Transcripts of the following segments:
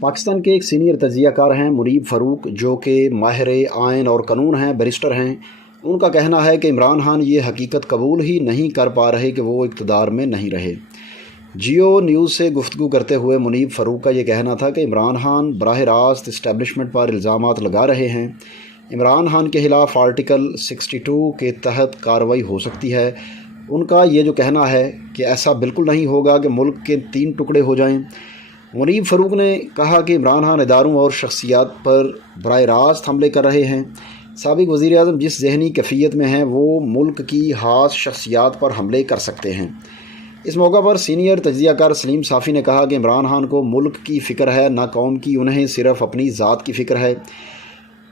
پاکستان کے ایک سینئر تجزیہ کار ہیں منیب فاروق، جو کہ ماہر آئین اور قانون ہیں، بیرسٹر ہیں۔ ان کا کہنا ہے کہ عمران خان یہ حقیقت قبول ہی نہیں کر پا رہے کہ وہ اقتدار میں نہیں رہے۔ جیو نیوز سے گفتگو کرتے ہوئے منیب فاروق کا یہ کہنا تھا کہ عمران خان براہ راست اسٹیبلشمنٹ پر الزامات لگا رہے ہیں۔ عمران خان کے خلاف آرٹیکل 62 کے تحت کارروائی ہو سکتی ہے۔ ان کا یہ جو کہنا ہے کہ ایسا بالکل نہیں ہوگا کہ ملک کے 3 ٹکڑے ہو جائیں۔ منیب فاروق نے کہا کہ عمران خان اداروں اور شخصیات پر براہ راست حملے کر رہے ہیں۔ سابق وزیر اعظم جس ذہنی کیفیت میں ہیں وہ ملک کی خاص شخصیات پر حملے کر سکتے ہیں۔ اس موقع پر سینئر تجزیہ کار سلیم صافی نے کہا کہ عمران خان کو ملک کی فکر ہے، نہ قوم کی، انہیں صرف اپنی ذات کی فکر ہے۔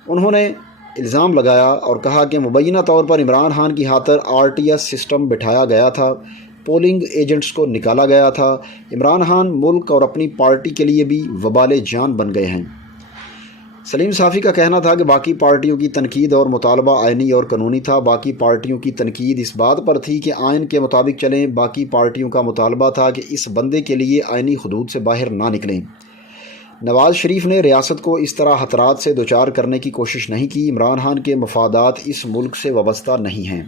انہوں نے الزام لگایا اور کہا کہ مبینہ طور پر عمران خان کی خاطر RTS سسٹم بٹھایا گیا تھا، پولنگ ایجنٹس کو نکالا گیا تھا۔ عمران خان ملک اور اپنی پارٹی کے لیے بھی وبال جان بن گئے ہیں۔ سلیم صافی کا کہنا تھا کہ باقی پارٹیوں کی تنقید اور مطالبہ آئینی اور قانونی تھا۔ باقی پارٹیوں کی تنقید اس بات پر تھی کہ آئین کے مطابق چلیں۔ باقی پارٹیوں کا مطالبہ تھا کہ اس بندے کے لیے آئینی حدود سے باہر نہ نکلیں۔ نواز شریف نے ریاست کو اس طرح خطرات سے دوچار کرنے کی کوشش نہیں کی۔ عمران خان کے مفادات اس ملک سے وابستہ نہیں ہیں۔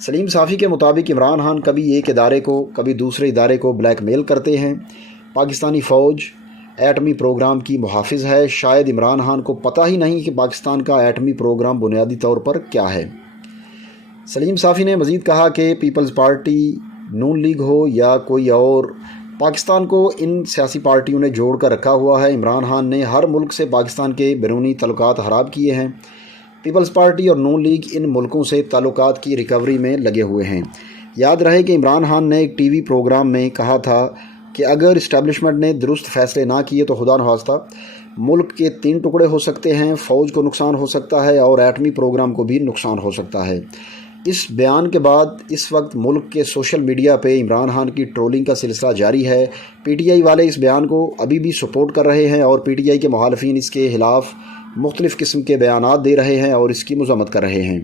سلیم صافی کے مطابق عمران خان کبھی ایک ادارے کو کبھی دوسرے ادارے کو بلیک میل کرتے ہیں۔ پاکستانی فوج ایٹمی پروگرام کی محافظ ہے۔ شاید عمران خان کو پتہ ہی نہیں کہ پاکستان کا ایٹمی پروگرام بنیادی طور پر کیا ہے۔ سلیم صافی نے مزید کہا کہ پیپلز پارٹی، نون لیگ ہو یا کوئی اور، پاکستان کو ان سیاسی پارٹیوں نے جوڑ کر رکھا ہوا ہے۔ عمران خان نے ہر ملک سے پاکستان کے بیرونی تعلقات خراب کیے ہیں۔ پیپلز پارٹی اور نون لیگ ان ملکوں سے تعلقات کی ریکوری میں لگے ہوئے ہیں۔ یاد رہے کہ عمران خان نے ایک TV پروگرام میں کہا تھا کہ اگر اسٹیبلشمنٹ نے درست فیصلے نہ کیے تو خدا نخواستہ ملک کے 3 ٹکڑے ہو سکتے ہیں، فوج کو نقصان ہو سکتا ہے اور ایٹمی پروگرام کو بھی نقصان ہو سکتا ہے۔ اس بیان کے بعد اس وقت ملک کے سوشل میڈیا پہ عمران خان کی ٹرولنگ کا سلسلہ جاری ہے۔ PTI والے اس بیان کو ابھی بھی سپورٹ کر رہے ہیں اور PTI کے مخالفین اس کے خلاف مختلف قسم کے بیانات دے رہے ہیں اور اس کی مذمت کر رہے ہیں۔